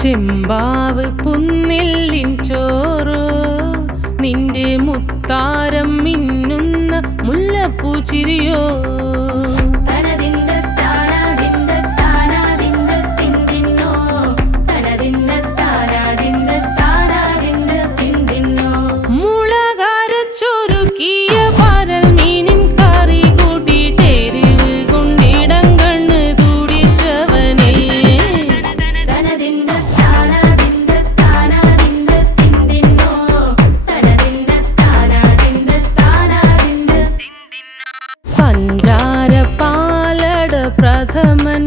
ചെമ്പാവ് പുന്നെല്ലിൻ ചോറ് നിന്റെ മുത്താരം മിന്നുന്ന മുല്ലപ്പൂച്ചിരിയോ മുളകരച്ചൊരുക്കിയ പരൽ മീനിൻ കറി കൂട്ടിയിട്ടെരിവ് കൊണ്ടിടം കണ്ണ് തുടിച്ചവനേ പഞ്ചാര പാലട പ്രഥമൻ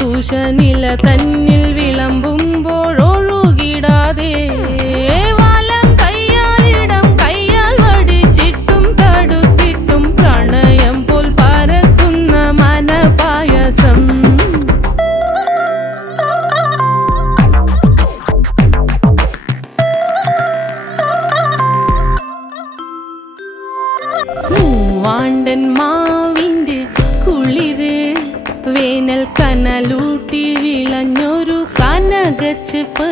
തുഷനില തന്നിൽ വിളമ്പുമ്പോഴൊഴുകിടാതെ വലം കയ്യാലിടം കയ്യാൽ വടിച്ചിട്ടും തടുത്തിട്ടും പ്രണയം പോൽ പരക്കുന്ന മനപായസം മൂവാണ്ടൻ മാവിന്റെ കുളിര് വേനൽ കനലൂട്ടി വിളഞ്ഞൊരു കനകച്ചെപ്പ്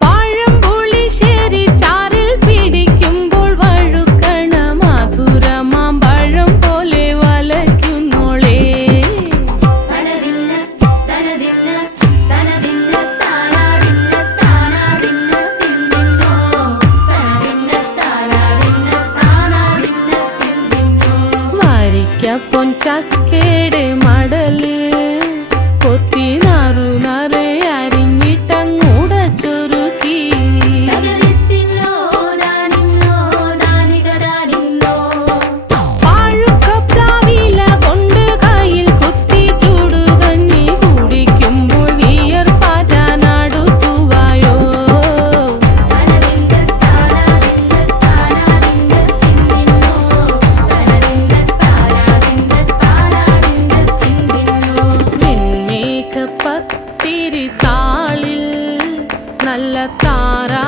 പഴംപുളിശ്ശേരി ചാറിൽ പിടിക്കുമ്പോൾ വഴുക്കണ മധുരമാം പഴം പോലെ വലയ്ക്കുന്നോളേ പൊൻചക്കയുടെ മടല് കൊത്തി നാറു നറെ അരിഞ്ഞിട്ടങ്ങൂടച്ചൊരുക്കി പാഴുക്കപ്ലാവില കൊണ്ട് കയ്യിൽ കുത്തി ചൂടുകഞ്ഞി കുടിക്കുമ്പോൾ വിയർപ്പാറ്റാനടുത്തുവായോ പത്തിരി താളിൽ നല്ല താരാ